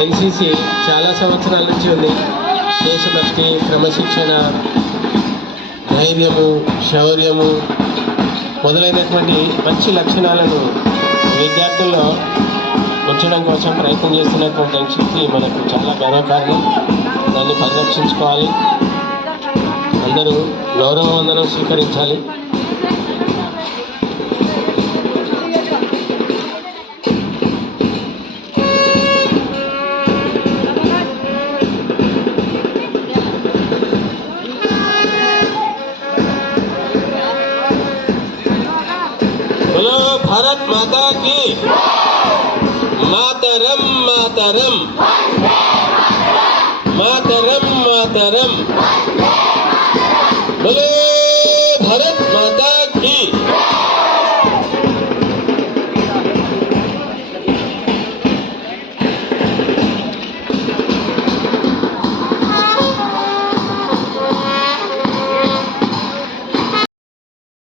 NCC చాలా సంవత్సరాల నుంచి ఉంది. దేశభక్తి, క్రమశిక్షణ, ధైర్యము, శౌర్యము మొదలైనటువంటి మంచి లక్షణాలను విద్యార్థుల్లో ఉంచడం కోసం ప్రయత్నం చేస్తున్నటువంటి ఎన్సిసి మనకు చాలా గర్వకారణం. దాన్ని పరిరక్షించుకోవాలి. అందరూ గౌరవ వందనం స్వీకరించాలి. बोलो भारत माता की मातरम मातरम मातरम मातरम बोलो